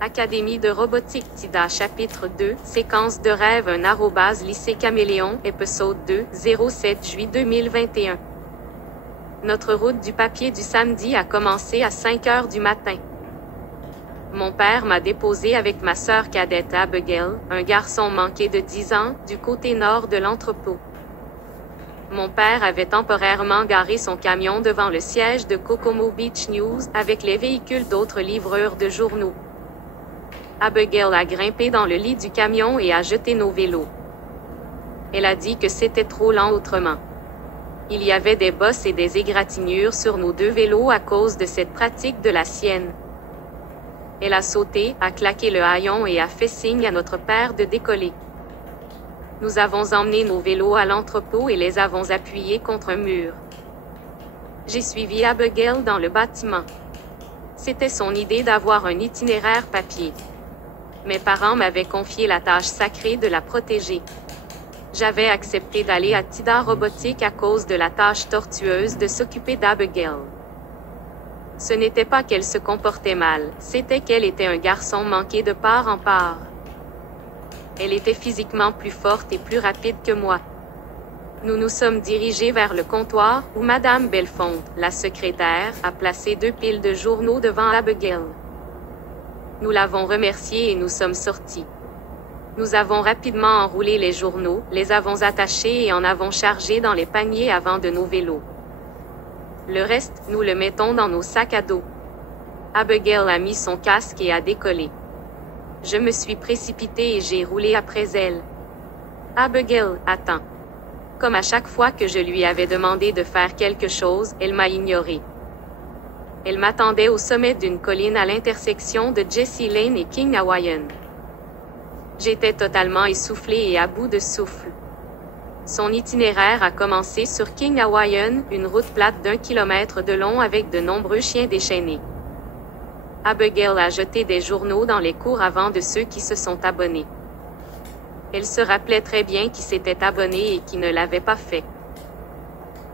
Académie de robotique TIDA chapitre 2, séquence de rêve un @ lycée Caméléon, épisode 2, 07 juillet 2021. Notre route du papier du samedi a commencé à 5 heures du matin. Mon père m'a déposé avec ma sœur cadette Abigail, un garçon manqué de 10 ans, du côté nord de l'entrepôt. Mon père avait temporairement garé son camion devant le siège de Kokomo Beach News, avec les véhicules d'autres livreurs de journaux. Abigail a grimpé dans le lit du camion et a jeté nos vélos. Elle a dit que c'était trop lent autrement. Il y avait des bosses et des égratignures sur nos 2 vélos à cause de cette pratique de la sienne. Elle a sauté, a claqué le haillon et a fait signe à notre père de décoller. Nous avons emmené nos vélos à l'entrepôt et les avons appuyés contre un mur. J'ai suivi Abigail dans le bâtiment. C'était son idée d'avoir un itinéraire papier. Mes parents m'avaient confié la tâche sacrée de la protéger. J'avais accepté d'aller à TIDA Robotique à cause de la tâche tortueuse de s'occuper d'Abigail. Ce n'était pas qu'elle se comportait mal, c'était qu'elle était un garçon manqué de part en part. Elle était physiquement plus forte et plus rapide que moi. Nous nous sommes dirigés vers le comptoir, où Madame Bellefonte, la secrétaire, a placé 2 piles de journaux devant Abigail. Nous l'avons remerciée et nous sommes sortis. Nous avons rapidement enroulé les journaux, les avons attachés et en avons chargé dans les paniers avant de nos vélos. Le reste, nous le mettons dans nos sacs à dos. Abigail a mis son casque et a décollé. Je me suis précipitée et j'ai roulé après elle. Abigail, attends. Comme à chaque fois que je lui avais demandé de faire quelque chose, elle m'a ignoré. Elle m'attendait au sommet d'une colline à l'intersection de Jessie Lane et King Hawaiian. J'étais totalement essoufflée et à bout de souffle. Son itinéraire a commencé sur King Hawaiian, une route plate d'1 kilomètre de long avec de nombreux chiens déchaînés. Abigail a jeté des journaux dans les cours avant de ceux qui se sont abonnés. Elle se rappelait très bien qui s'était abonné et qui ne l'avait pas fait.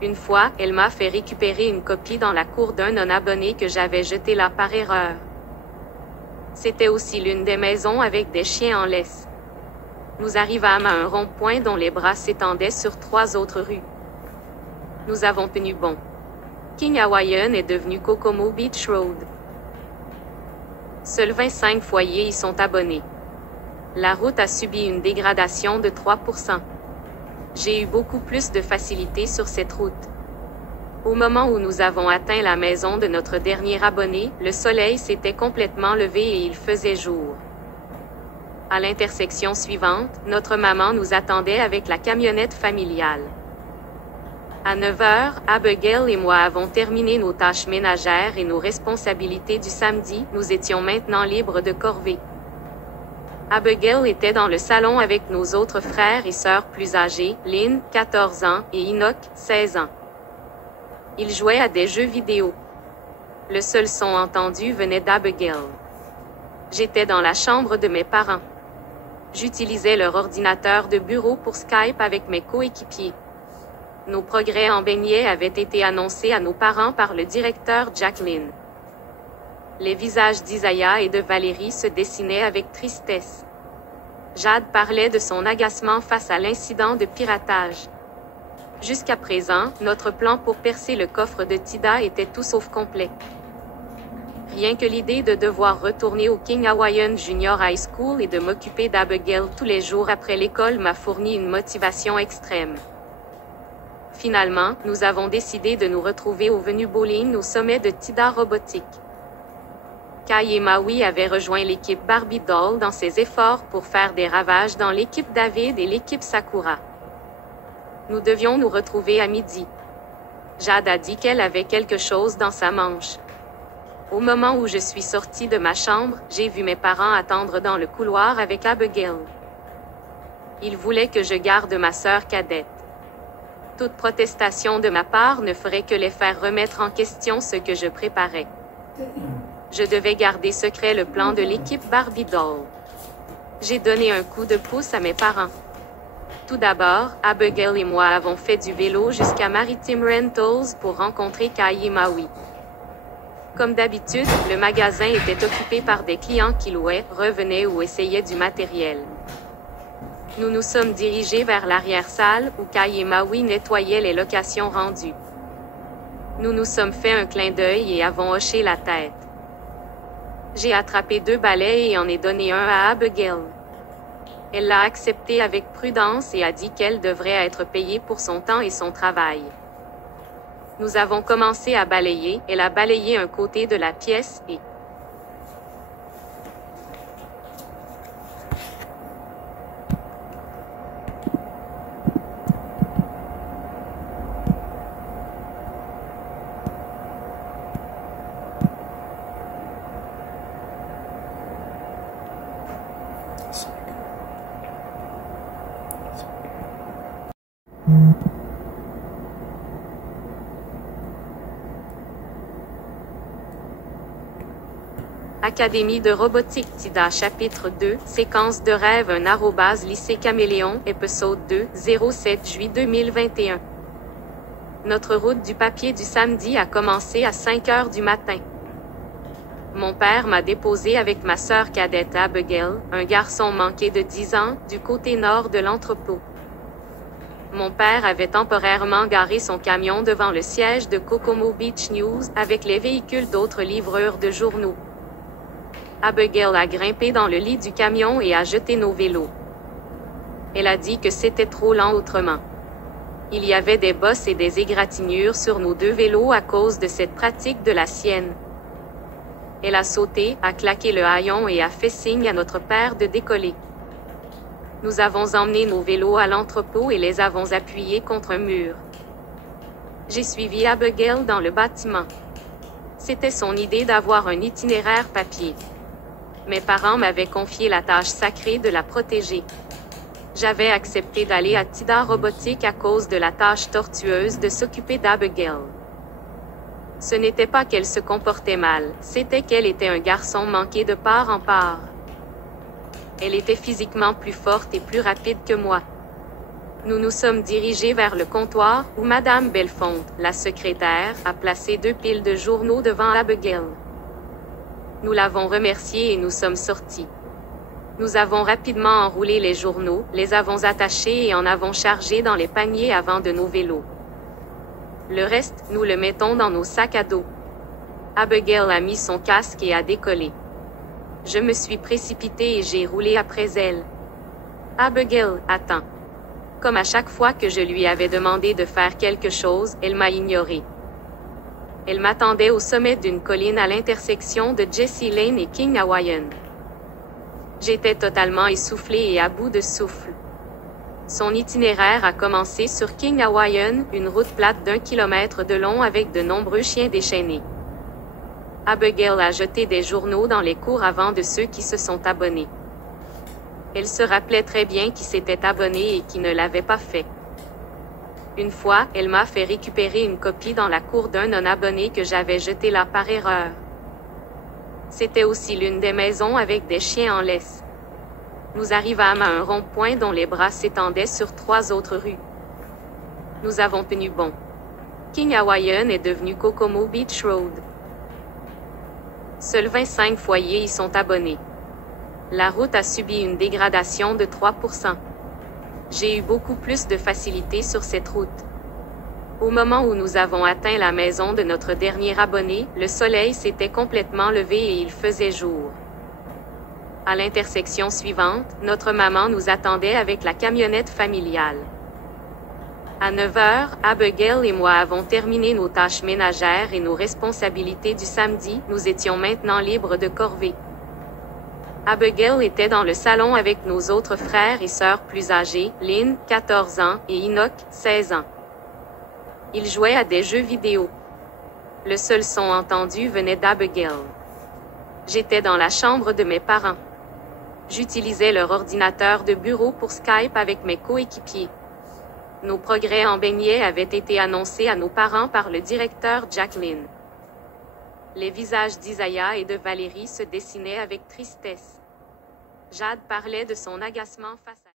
Une fois, elle m'a fait récupérer une copie dans la cour d'un non-abonné que j'avais jeté là par erreur. C'était aussi l'une des maisons avec des chiens en laisse. Nous arrivâmes à un rond-point dont les bras s'étendaient sur 3 autres rues. Nous avons tenu bon. King Hawaiian est devenu Kokomo Beach Road. Seuls 25 foyers y sont abonnés. La route a subi une dégradation de 3%. J'ai eu beaucoup plus de facilité sur cette route. Au moment où nous avons atteint la maison de notre dernier abonné, le soleil s'était complètement levé et il faisait jour. À l'intersection suivante, notre maman nous attendait avec la camionnette familiale. À 9 heures, Abigail et moi avons terminé nos tâches ménagères et nos responsabilités du samedi, nous étions maintenant libres de corvée. Abigail était dans le salon avec nos autres frères et sœurs plus âgés, Lynn, 14 ans, et Enoch, 16 ans. Ils jouaient à des jeux vidéo. Le seul son entendu venait d'Abigail. J'étais dans la chambre de mes parents. J'utilisais leur ordinateur de bureau pour Skype avec mes coéquipiers. Nos progrès en beignets avaient été annoncés à nos parents par le directeur Jacqueline. Les visages d'Isaiah et de Valérie se dessinaient avec tristesse. Jade parlait de son agacement face à l'incident de piratage. Jusqu'à présent, notre plan pour percer le coffre de TIDA était tout sauf complet. Rien que l'idée de devoir retourner au King Hawaiian Junior High School et de m'occuper d'Abigail tous les jours après l'école m'a fourni une motivation extrême. Finalement, nous avons décidé de nous retrouver au Venu Bowling au sommet de TIDA Robotique. Kai et Maui avaient rejoint l'équipe Barbie Doll dans ses efforts pour faire des ravages dans l'équipe David et l'équipe Sakura. Nous devions nous retrouver à midi. Jade a dit qu'elle avait quelque chose dans sa manche. Au moment où je suis sortie de ma chambre, j'ai vu mes parents attendre dans le couloir avec Abigail. Ils voulaient que je garde ma sœur cadette. Toute protestation de ma part ne ferait que les faire remettre en question ce que je préparais. Je devais garder secret le plan de l'équipe Barbie Doll. J'ai donné un coup de pouce à mes parents. Tout d'abord, Abigail et moi avons fait du vélo jusqu'à Maritime Rentals pour rencontrer Kayi Maui. Comme d'habitude, le magasin était occupé par des clients qui louaient, revenaient ou essayaient du matériel. Nous nous sommes dirigés vers l'arrière-salle où Kayi Maui nettoyait les locations rendues. Nous nous sommes fait un clin d'œil et avons hoché la tête. J'ai attrapé 2 balais et en ai donné un à Abigail. Elle l'a accepté avec prudence et a dit qu'elle devrait être payée pour son temps et son travail. Nous avons commencé à balayer, elle a balayé un côté de la pièce et Académie de robotique TIDA chapitre 2, séquence de rêve lycée Caméléon, épisode 2, 07 juillet 2021. Notre route du papier du samedi a commencé à 5 heures du matin. Mon père m'a déposé avec ma sœur cadette Abigail, un garçon manqué de 10 ans, du côté nord de l'entrepôt. Mon père avait temporairement garé son camion devant le siège de Kokomo Beach News avec les véhicules d'autres livreurs de journaux. Abigail a grimpé dans le lit du camion et a jeté nos vélos. Elle a dit que c'était trop lent autrement. Il y avait des bosses et des égratignures sur nos 2 vélos à cause de cette pratique de la sienne. Elle a sauté, a claqué le haillon et a fait signe à notre père de décoller. Nous avons emmené nos vélos à l'entrepôt et les avons appuyés contre un mur. J'ai suivi Abigail dans le bâtiment. C'était son idée d'avoir un itinéraire papier. Mes parents m'avaient confié la tâche sacrée de la protéger. J'avais accepté d'aller à TIDA Robotique à cause de la tâche tortueuse de s'occuper d'Abigail. Ce n'était pas qu'elle se comportait mal, c'était qu'elle était un garçon manqué de part en part. Elle était physiquement plus forte et plus rapide que moi. Nous nous sommes dirigés vers le comptoir où Madame Bellefonte, la secrétaire, a placé 2 piles de journaux devant Abigail. Nous l'avons remerciée et nous sommes sortis. Nous avons rapidement enroulé les journaux, les avons attachés et en avons chargé dans les paniers avant de nos vélos. Le reste, nous le mettons dans nos sacs à dos. Abigail a mis son casque et a décollé. Je me suis précipitée et j'ai roulé après elle. Abigail, attends. Comme à chaque fois que je lui avais demandé de faire quelque chose, elle m'a ignoré. Elle m'attendait au sommet d'une colline à l'intersection de Jessie Lane et King Hawaiian. J'étais totalement essoufflée et à bout de souffle. Son itinéraire a commencé sur King Hawaiian, une route plate d'1 kilomètre de long avec de nombreux chiens déchaînés. Abigail a jeté des journaux dans les cours avant de ceux qui se sont abonnés. Elle se rappelait très bien qui s'était abonné et qui ne l'avait pas fait. Une fois, elle m'a fait récupérer une copie dans la cour d'un non-abonné que j'avais jeté là par erreur. C'était aussi l'une des maisons avec des chiens en laisse. Nous arrivâmes à un rond-point dont les bras s'étendaient sur 3 autres rues. Nous avons tenu bon. King Hawaiian est devenu Kokomo Beach Road. Seuls 25 foyers y sont abonnés. La route a subi une dégradation de 3%. J'ai eu beaucoup plus de facilité sur cette route. Au moment où nous avons atteint la maison de notre dernier abonné, le soleil s'était complètement levé et il faisait jour. À l'intersection suivante, notre maman nous attendait avec la camionnette familiale. À 9 heures, Abigail et moi avons terminé nos tâches ménagères et nos responsabilités du samedi, nous étions maintenant libres de corvée. Abigail était dans le salon avec nos autres frères et sœurs plus âgés, Lynn, 14 ans, et Enoch, 16 ans. Ils jouaient à des jeux vidéo. Le seul son entendu venait d'Abigail. J'étais dans la chambre de mes parents. J'utilisais leur ordinateur de bureau pour Skype avec mes coéquipiers. Nos progrès en beignets avaient été annoncés à nos parents par le directeur Jacqueline. Les visages d'Isaiah et de Valérie se dessinaient avec tristesse. Jade parlait de son agacement face à